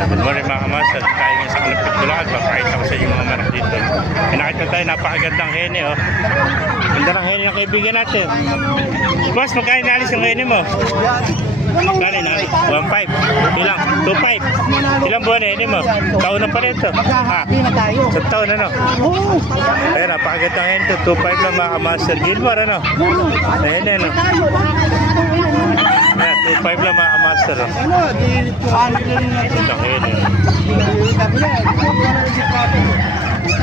Good morning mga kamasal. Tayo ngayon sa Kalapit Bulacan. Papakita ko sa inyo mga manok dito. Pinakita tayo, napakagandang hene oh. Ganda ng hene ng kaibigan natin. Boss, magkano nalis yung hene mo? Kali na, 1.5. Ilang? 2.5. Ilang buwan hene mo? Taon na pa rin ito. Sa taon ano? Ayun, napakagandang hene ito. 2.5 lang mga kamasal. Gilmar ano? Hene ano? Ayan, 2.5 lang mga master. Isang hene.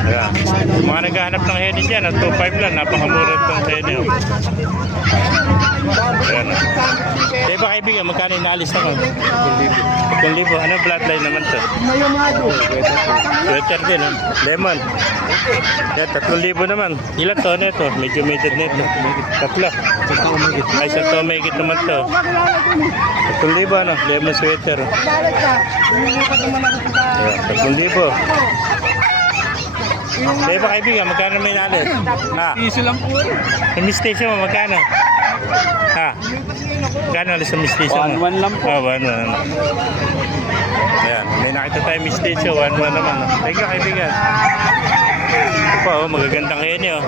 Ayan. Mga naghahanap ng hene dyan, 2.5 lang. Napakamura itong hene. Ayan. Sa iba kaibigan, magkano inaalis naman? 3,000. Ano bloodline naman ito? Sweater din, ha? Lemon. Yan, 3,000 naman. Ilan to nito? Medyo medyo nito. Tatlo. Ay, sa to may naman to. 3,000 ano? Lemon sweater. Ayan, 3,000. Sa iba kaibigan, magkano may inalis? Ha? Piso lang po. Sa mistation mo, magkano? Ha? Magkano alis sa mistation mo? 1,1 lang po. 1,1 ano? Ayan, may nakita tayo mistation, 1,1 naman. Thank you kaibigan. Ito pa oh, magagandang hene oh.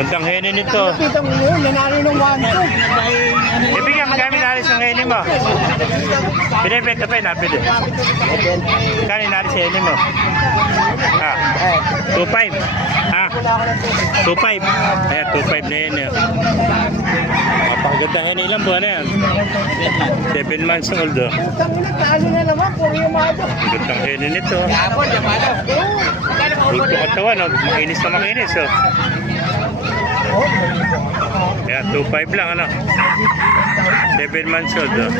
Gandang hene nito. Kita mo yun, nanalo ng 1,2. Kaibigan, magkano inalis ang hene mo? Pinibenta pa yun, napili. Magkano inalis ang hene mo? Ha? 2.5. Ha? 2.5. Ayan, 2.5 na hene oh. Napakagandang hene, ilang buwan na yan? 7 months old oh. Talo na naman, puro yung mato. Gandang hene nito. Bulto katawan, oh. Makinis na makinis. Oh. Kaya 2.5 lang, ano? 7 months old. Oh.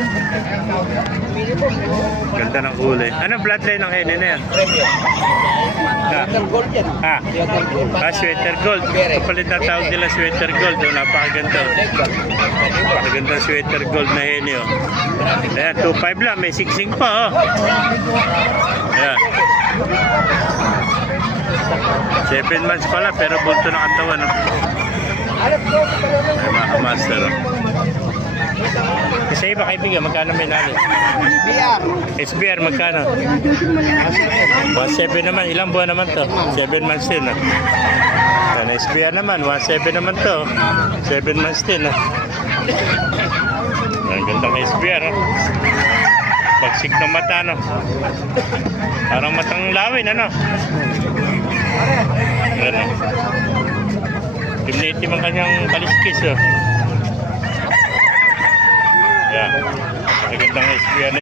Ganda ng kulay. Ano bloodline ng hene na yan? Ha? Ha? Ah, sweater gold. Kapalit na tawag nila sweater gold. Oh. Napakaganda. Napakaganda sweater gold na hene. Oh. Ayan, 2.5 lang. May siksing pa. Oh. Ayan. 7 months pala pero bulto ng katawan. Oh. Ay, mga master. Oh. Kasi iba kaibigan, magkano may nalit? SBR, magkano? 1.7 naman. Ilang buwan naman to? 7 months din. Oh. Yan, SBR naman. 1.7 naman to. 7 months din. Oh. Ang gandang SBR. Oh. Pagsik ng mata, no? Parang matang lawin, ano? Ano? Timnitim ang kanyang kaliskis, oh. Yan. Magandang SBR.